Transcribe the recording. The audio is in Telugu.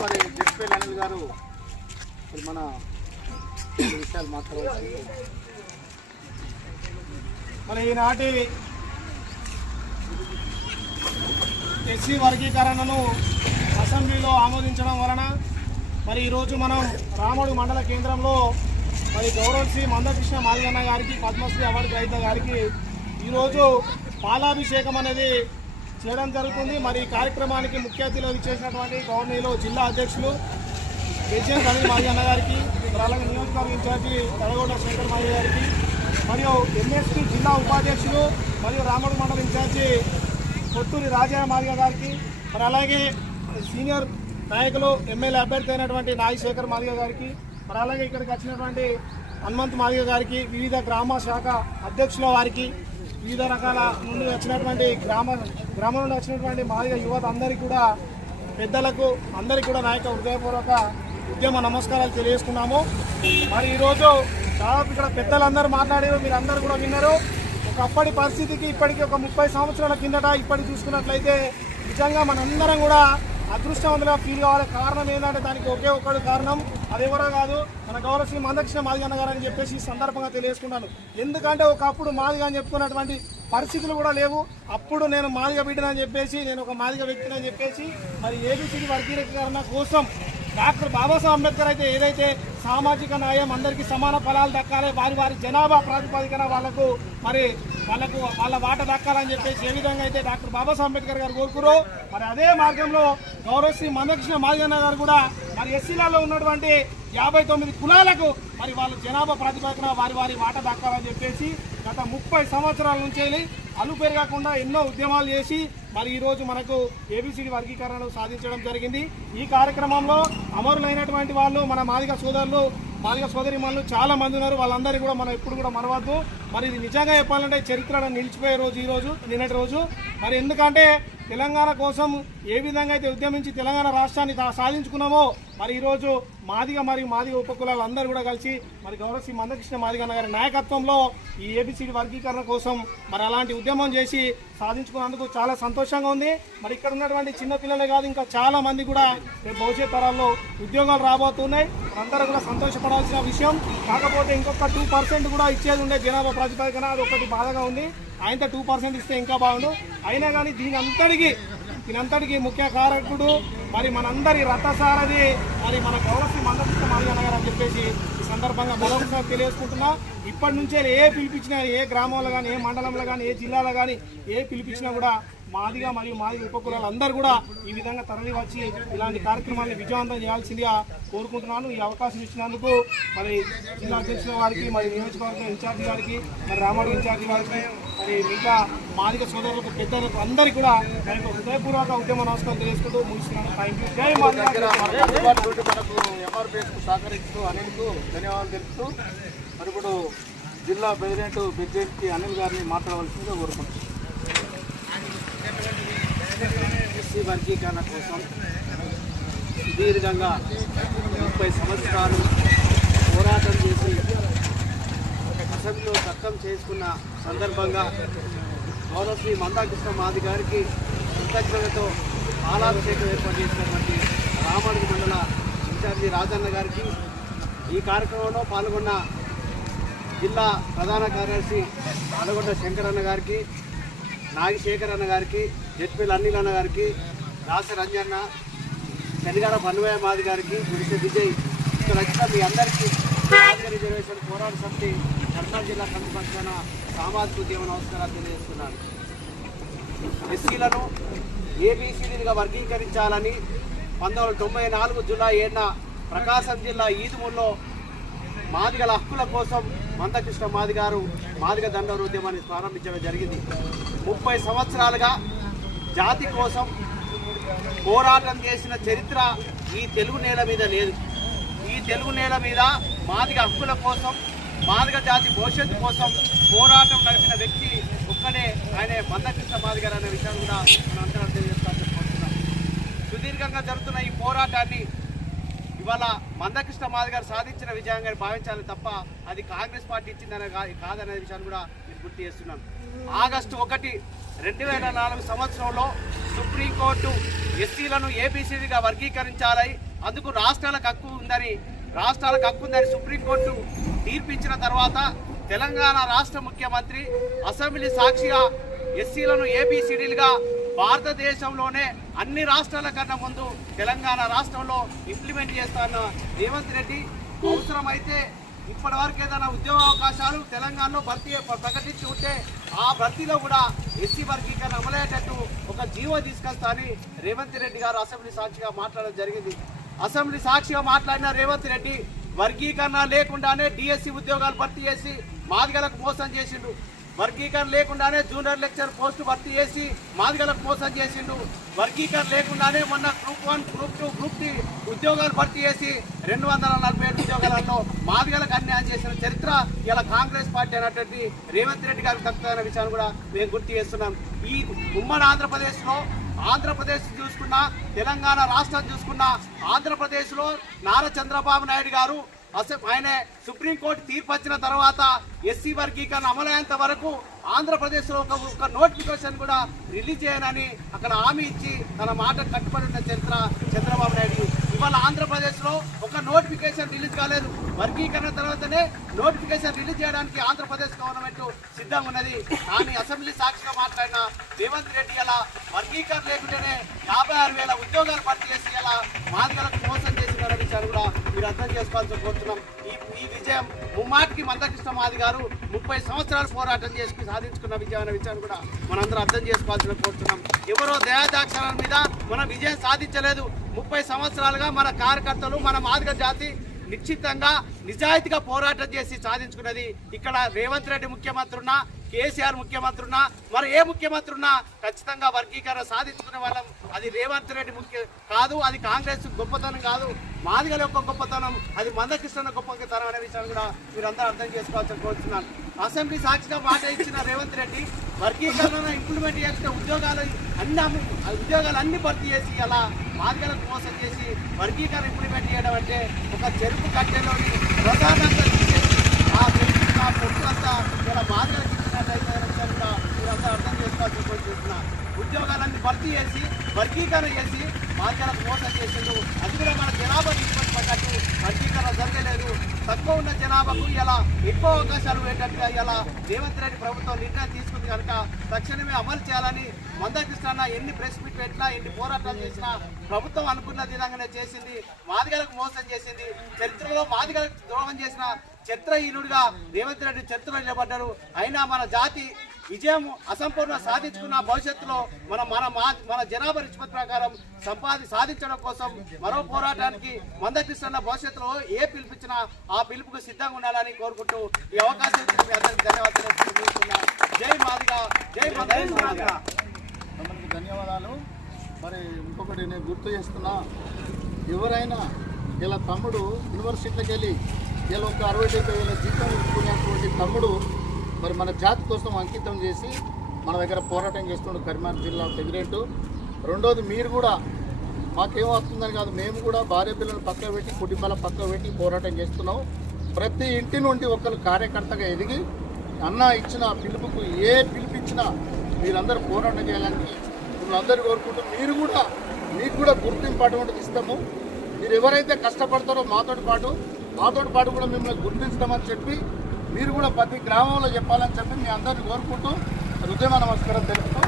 మరి జస్పేల్ అనిల్ గారు మన విషయాలు మాట్లాడాలి మరి ఈనాటి ఎస్సీ వర్గీకరణను అసెంబ్లీలో ఆమోదించడం వలన మరి ఈరోజు మనం రాముడు మండల కేంద్రంలో మరి గౌరవశ్రీ మందకృష్ణ మాలిగన్న గారికి పద్మశ్రీ అవార్డు గ్రహీత గారికి ఈరోజు పాలాభిషేకం అనేది చేయడం జరుగుతుంది. మరి ఈ కార్యక్రమానికి ముఖ్య అతిథిలో ఇచ్చేసినటువంటి గవర్నీలో జిల్లా అధ్యక్షులు కేసీఆర్ కనీల్ అన్న గారికి అలాగే నియోజకవర్గ ఇన్ఛార్జి తడగొండ శంకర్ మాదిగ గారికి మరియు ఎంఎస్పీ జిల్లా ఉపాధ్యక్షులు మరియు రాముడు మండలం ఇన్ఛార్జి కొట్టూరి రాజయ్య మాదిగ గారికి మరి అలాగే సీనియర్ నాయకులు ఎమ్మెల్యే అభ్యర్థి అయినటువంటి నాగశేఖర్ మాదిగ గారికి మరి అలాగే ఇక్కడికి వచ్చినటువంటి హనుమంత్ మాదిగ గారికి వివిధ గ్రామ శాఖ అధ్యక్షుల వారికి వివిధ రకాల నుండి వచ్చినటువంటి గ్రామ గ్రామం నుండి వచ్చినటువంటి మాదిగ యువత అందరికీ కూడా పెద్దలకు అందరికీ కూడా నాయక హృదయపూర్వక ఉద్యమ నమస్కారాలు తెలియజేసుకున్నాము మరి ఈరోజు దాదాపు ఇక్కడ పెద్దలందరూ మాట్లాడారు మీరు అందరూ కూడా విన్నారు. ఒకప్పటి పరిస్థితికి ఇప్పటికి ఒక ముప్పై సంవత్సరాల కిందట ఇప్పటికి చూసుకున్నట్లయితే నిజంగా మనందరం కూడా అదృష్టవంతులుగా ఫీల్ కావాలి. కారణం ఏంటంటే దానికి ఒకే ఒక్కడు కారణం. అదెవరో కాదు మన గౌరవశ్రీ మందకృష్ణ మాదిగన్న గారు అని చెప్పేసి ఈ సందర్భంగా తెలియజేసుకున్నాను ఎందుకంటే ఒకప్పుడు మాదిగా అని చెప్పుకున్నటువంటి పరిస్థితులు కూడా లేవు. అప్పుడు నేను మాదిగ బిడ్డనని చెప్పేసి నేను ఒక మాదిగ వ్యక్తిని అని చెప్పేసి మరి ఏబిసిడి వర్గీకరణ కోసం డాక్టర్ బాబాసాహెబ్ అంబేద్కర్ అయితే ఏదైతే సామాజిక న్యాయం అందరికీ సమాన ఫలాలు దక్కాలి వారి వారి జనాభా ప్రాతిపదికన వాళ్ళకు మరి వాళ్ళకు వాళ్ళ వాట దక్కాలని చెప్పేసి ఏ విధంగా అయితే డాక్టర్ బాబాసాహెబ్ అంబేద్కర్ గారు కోరుకురో మరి అదే మార్గంలో గౌరవశ్రీ మందకృష్ణ మాదిగన్న గారు కూడా మరి ఎస్సీలలో ఉన్నటువంటి యాభై తొమ్మిది కులాలకు మరి వాళ్ళ జనాభా ప్రాతిపదికన వారి వారి వాట దక్కాలని చెప్పేసి గత ముప్పై సంవత్సరాల నుంచి అలు పెరగకుండా ఎన్నో ఉద్యమాలు చేసి మరి ఈరోజు మనకు ఏబిసిడి వర్గీకరణను సాధించడం జరిగింది. ఈ కార్యక్రమంలో అమరులైనటువంటి వాళ్ళు మన మాదిగ సోదరులు మాదిగ సోదరిమణులు చాలా మంది ఉన్నారు. వాళ్ళందరికీ కూడా మనం ఎప్పుడు కూడా మనవద్దు. మరి ఇది నిజంగా చెప్పాలంటే చరిత్రలో నిలిచిపోయే రోజు ఈరోజు నిన్నటి రోజు. మరి ఎందుకంటే తెలంగాణ కోసం ఏ విధంగా అయితే ఉద్యమించి తెలంగాణ రాష్ట్రాన్ని సాధించుకున్నామో మరి ఈరోజు మాదిగ మరియు మాదిగ ఉపకులాలు అందరూ కూడా కలిసి మరి గౌరవ శ్రీ మందకృష్ణ మాదిగన్న గారి నాయకత్వంలో ఈ ఏబిసిడి వర్గీకరణ కోసం మరి అలాంటి ఉద్యమం చేసి సాధించుకున్నందుకు చాలా సంతోషంగా ఉంది. మరి ఇక్కడ ఉన్నటువంటి చిన్నపిల్లలే కాదు ఇంకా చాలా మంది కూడా రేపు భవిష్యత్ తరాల్లో ఉద్యోగాలు రాబోతున్నాయి. అందరూ కూడా సంతోషపడాల్సిన విషయం. కాకపోతే ఇంకొక టూ పర్సెంట్ కూడా ఇచ్చేది ఉండే జనాభా ప్రాతిపదికన అది ఒకటి బాధగా ఉంది. ఆయనతో టూ పర్సెంట్ ఇస్తే ఇంకా బాగుండు. అయినా కానీ దీని అంతటికి దీనంతటికి ముఖ్య కారకుడు మరి మనందరి రథసారది మరి మన గౌరవ మందకృష్ణ మాదిగన్న గారు అని చెప్పేసి ఈ సందర్భంగా మరొకసారి తెలియజేసుకుంటున్నా. ఇప్పటి నుంచే ఏ పిలిపించినా ఏ గ్రామంలో కానీ ఏ మండలంలో కానీ ఏ జిల్లాలో కానీ ఏ పిలిపించినా కూడా మాదిగా మరియు మాదిగ ఉపకులాలు అందరూ కూడా ఈ విధంగా తరలి వచ్చి ఇలాంటి కార్యక్రమాన్ని విజయవంతం చేయాల్సిందిగా కోరుకుంటున్నాను. ఈ అవకాశం ఇచ్చినందుకు మరి జిల్లా అధ్యక్షుల వారికి మరి నియోజకవర్గం ఇన్ఛార్జి గారికి మరి రామడు ఇన్ఛార్జి గారికి మరి మిగతా మాదిగ సోదరులకు పెద్దలకు అందరికీ కూడా మరి హృదయపూర్వక ఉద్యమ నమస్కారం తెలియజేసుకుంటూ ముగిస్తున్నాను. థ్యాంక్ యూ జై మనకు సహకరిస్తూ అనిల్కు ధన్యవాదాలు తెలుపుతూ మరి ఇప్పుడు జిల్లా ప్రెసిడెంట్ బిజెపి అనిల్ గారిని మాట్లాడవలసిందిగా కోరుకుంటున్నాను. ఎస్సీ వర్గీకరణ కోసం సుదీర్ఘంగా ముప్పై సంవత్సరాలు పోరాటం చేసి అసెంబ్లీలో చట్టం చేసుకున్న సందర్భంగా గౌరవశ్రీ మందాకృష్ణ మాది గారికి కృతజ్ఞతతో పాలాభిషేకం ఏర్పాటు చేసినటువంటి రామడుగు మండల ఇన్ఛార్జి రాజన్న గారికి ఈ కార్యక్రమంలో పాల్గొన్న జిల్లా ప్రధాన కార్యదర్శి పాల్గొండ శంకరన్న గారికి నాగశేఖర్ అన్న గారికి జడ్పీల్ అనిల్ అన్న గారికి దాస రంజన్న శనిగార మాది గారికి గుడిసె విజయ్. ఇక్కడ వచ్చిన మీ అందరికీ మాదిగ రిజర్వేషన్ పోరాట సమితి కర్నూలు జిల్లా కమిటీ పక్షాన సామాజిక ఉద్యమ నమస్కారాలు తెలియజేస్తున్నాను. ఎస్సీలను ఏబీసీలుగా వర్గీకరించాలని పంతొమ్మిది వందల తొంభై నాలుగు జూలై ఏడున ప్రకాశం జిల్లా ఈదుమూల్లో మాదిగల హక్కుల కోసం మందకృష్ణ మాది గారు మాదిగ దండోర ఉద్యమాన్ని ప్రారంభించడం జరిగింది. ముప్పై సంవత్సరాలుగా జాతి కోసం పోరాటం చేసిన చరిత్ర ఈ తెలుగు నేల మీద లేదు. ఈ తెలుగు నేల మీద మాదిగ హక్కుల కోసం మాదిగ జాతి భవిష్యత్తు కోసం పోరాటం నడిపిన వ్యక్తి ఒక్కనే ఆయన మందకృష్ణ మాది గారు అనే విషయాన్ని కూడా మనం అందరం తెలియజేస్తామని కోరుతున్నాం. సుదీర్ఘంగా జరుగుతున్న ఈ పోరాటాన్ని ఇవాళ మందకృష్ణ మాది గారు సాధించిన విజయంగా భావించాలి తప్ప అది కాంగ్రెస్ పార్టీ ఇచ్చిందనే కాదనే విషయాన్ని కూడా నేను గుర్తు చేస్తున్నాను. ఆగస్టు ఒకటి రెండు వేల నాలుగు సంవత్సరంలో సుప్రీంకోర్టు ఎస్సీలను ఏబీసీగా వర్గీకరించాలి. అందుకు రాష్ట్రాలకు హక్కు ఉందని రాష్ట్రాలకు హక్కు ఉందని సుప్రీంకోర్టు తీర్పిచ్చిన తర్వాత తెలంగాణ రాష్ట్ర ముఖ్యమంత్రి అసెంబ్లీ సాక్షిగా ఎస్సీలను ఏబీసీడీలుగా భారతదేశంలోనే అన్ని రాష్ట్రాల కన్నా ముందు తెలంగాణ రాష్ట్రంలో ఇంప్లిమెంట్ చేస్తాన్న రేవంత్ రెడ్డి. అవసరమైతే ఇప్పటి వరకు ఏదైనా ఉద్యోగ అవకాశాలు తెలంగాణలో భర్తీ ప్రకటించి ఉంటే ఆ భర్తీలో కూడా ఎస్సీ వర్గీకరణ అమలయ్యేటట్టు ఒక జీవో తీసుకొస్తా అని రేవంత్ రెడ్డి గారు అసెంబ్లీ సాక్షిగా మాట్లాడడం జరిగింది. అసెంబ్లీ సాక్షిగా మాట్లాడిన రేవంత్ రెడ్డి వర్గీకరణ లేకుండానే డిఎస్సి ఉద్యోగాలు భర్తీ చేసి మాదిగలకు మోసం చేసిండు. వర్గీకరణ లేకుండానే జూనియర్ లెక్చర్ పోస్టు భర్తీ చేసి మాదిగలకు మోసం చేసిండు. వర్గీకరణ లేకుండానే మొన్న group one group two group three ఉద్యోగాలు భర్తీ చేసి రెండు వందల నలభై ఏడు ఉద్యోగాలలో మాదిగలకు అన్యాయం చేసిన చరిత్ర ఇలా కాంగ్రెస్ పార్టీ అనేటువంటి రేవంత్ రెడ్డి గారికి దక్కుతున్న విషయాన్ని కూడా మేము గుర్తు చేస్తున్నాం. ఈ ఉమ్మడి ఆంధ్రప్రదేశ్లో ఆంధ్రప్రదేశ్ చూసుకున్నా తెలంగాణ రాష్ట్రం చూసుకున్నా ఆంధ్రప్రదేశ్లో నారా చంద్రబాబు నాయుడు గారు అసలు ఆయన సుప్రీంకోర్టు తీర్పు వచ్చిన తర్వాత ఎస్సీ వర్గీకరణ అమలయ్యేంత వరకు ఆంధ్రప్రదేశ్లో ఒక ఒక నోటిఫికేషన్ కూడా రిలీజ్ చేయనని అక్కడ హామీ ఇచ్చి తన మాట కట్టుబడి ఉన్న చరిత్ర చంద్రబాబు నాయుడు. ఇవాళ ఆంధ్రప్రదేశ్లో ఒక నోటిఫికేషన్ రిలీజ్ కాలేదు. వర్గీకరణ తర్వాతనే నోటిఫికేషన్ రిలీజ్ చేయడానికి ఆంధ్రప్రదేశ్ గవర్నమెంట్ సిద్ధంగా ఉన్నది. కానీ అసెంబ్లీ సాక్షిగా మాట్లాడిన రేవంత్ రెడ్డి అలా వర్గీకరణ లేకుండానే యాభై ఆరు వేల ఉద్యోగాలు భర్తీ చేసి మాదిగలకు మోసం చేసిన విషయాన్ని కూడా మీరు అర్థం చేసుకోవాల్సి కోరుతున్నాం. ఈ ఈ విజయం ముమ్మాటికి మందకృష్ణ మాది గారు ముప్పై సంవత్సరాలు పోరాటం చేసుకుని సాధించుకున్న విజయం అనే విషయాన్ని కూడా మనందరూ అర్థం చేసుకోవాల్సిన కోరుతున్నాం. ఎవరో దయాదాక్షరాల మీద మనం విజయం సాధించలేదు. ముప్పై సంవత్సరాలుగా మన కార్యకర్తలు మన మాదిగ జాతి నిశ్చితంగా నిజాయితీగా పోరాటం చేసి సాధించుకున్నది ఇక్కడ రేవంత్ రెడ్డి ముఖ్యమంత్రి ఉన్నా కేసీఆర్ ముఖ్యమంత్రి ఉన్నా మరి ఏ ముఖ్యమంత్రి ఉన్నా ఖచ్చితంగా వర్గీకరణ సాధించుకునే వాళ్ళం. అది రేవంత్ రెడ్డి ముఖ్య కాదు అది కాంగ్రెస్ గొప్పతనం కాదు. మాదిగల యొక్క గొప్పతనం అది మందకృష్ణ గొప్పతనం అనే విషయాన్ని కూడా మీరందరూ అర్థం చేసుకోవాల్సి కోరుతున్నాను అసెంబ్లీ సాక్షిగా మాట ఇచ్చిన రేవంత్ రెడ్డి వర్గీకరణ ఇంప్లిమెంట్ చేస్తే ఉద్యోగాలు అన్ని ఆ ఉద్యోగాలు అన్ని భర్తీ చేసి అలా మాదిగలకు మోసం చేసి వర్గీకరణ ఇంప్లిమెంట్ చేయడం అంటే ఒక చెరుకు కట్టెలోని ప్రధానంగా ఆ చెరుకు ఆ పొట్టు అంతా ఇలా మాదిగలకు ఇచ్చినట్టయితే అనే విషయాన్ని కూడా మీరంతా అర్థం చేసుకోవాల్సి ఉద్యోగాలన్నీ భర్తీ చేసి వర్గీకరణ చేసి మాదిగలకు మోసం చేసిండు అది కూడా మన జనాభా నిష్పత్తి పడ్డట్టు వర్గీకరణ జరగలేదు. తక్కువ ఉన్న జనాభాకు ఇలా ఎక్కువ అవకాశాలు ఉండేటట్టుగా ఇలా రేవంత్ రెడ్డి ప్రభుత్వం నిర్ణయం తీసుకుంది కనుక తక్షణమే అమలు చేయాలని మందకృష్ణ ఎన్ని ప్రెస్ మీట్ పెట్టినా ఎన్ని పోరాటాలు చేసినా ప్రభుత్వం అనుకున్న విధంగానే చేసింది. మాదిగలకు మోసం చేసింది. చరిత్రలో మాదిగలకు ద్రోహం చేసిన చరిత్రహీనుడిగా రేవంత్ రెడ్డి చరిత్ర నిలబడ్డారు అయినా మన జాతి విజయం అసంపూర్ణ సాధించుకున్న భవిష్యత్తులో మన మన మా- మన జనాభా నిష్పత్తి ప్రకారం సంపాది సాధించడం కోసం మరో పోరాటానికి మందకృష్ణ భవిష్యత్తులో ఏ పిలిపించినా ఆ పిలుపుకు సిద్ధంగా ఉండాలని కోరుకుంటూ ఈ అవకాశం ఇచ్చిన మీ అందరికీ ధన్యవాదాలు జై మాదిగా జై మందకృష్ణ తమకు ధన్యవాదాలు. మరి ఇంకొకటి నేను గుర్తు చేస్తున్నా ఎవరైనా ఇలా తమ్ముడు యూనివర్సిటీకి వెళ్ళి ఇలా ఒక అరవై డెబ్బై వేల జీతం తమ్ముడు మరి మన జాతి కోసం అంకితం చేసి మన దగ్గర పోరాటం చేస్తుండే కరీంనగర్ జిల్లా ప్రెసిడెంట్ రెండోది మీరు కూడా మాకేం వస్తుందని కాదు మేము కూడా భార్య పిల్లలు పక్క పెట్టి కుటుంబాల పక్క పెట్టి పోరాటం చేస్తున్నాం. ప్రతి ఇంటి నుండి ఒకరు కార్యకర్తగా ఎదిగి అన్న ఇచ్చిన పిలుపుకు ఏ పిలుపు ఇచ్చినా మీరందరూ పోరాటం చేయాలని మిమ్మల్ని కోరుకుంటూ మీరు కూడా మీకు కూడా గుర్తింపు అటువంటిది ఇస్తాము. మీరు ఎవరైతే కష్టపడతారో మాతోటి పాటు మాతోటి పాటు కూడా మిమ్మల్ని గుర్తించడమని చెప్పి మీరు కూడా ప్రతి గ్రామంలో చెప్పాలని చెప్పి మీ అందరిని కోరుకుంటూ హృదయ నమస్కారం తెలుపుతూ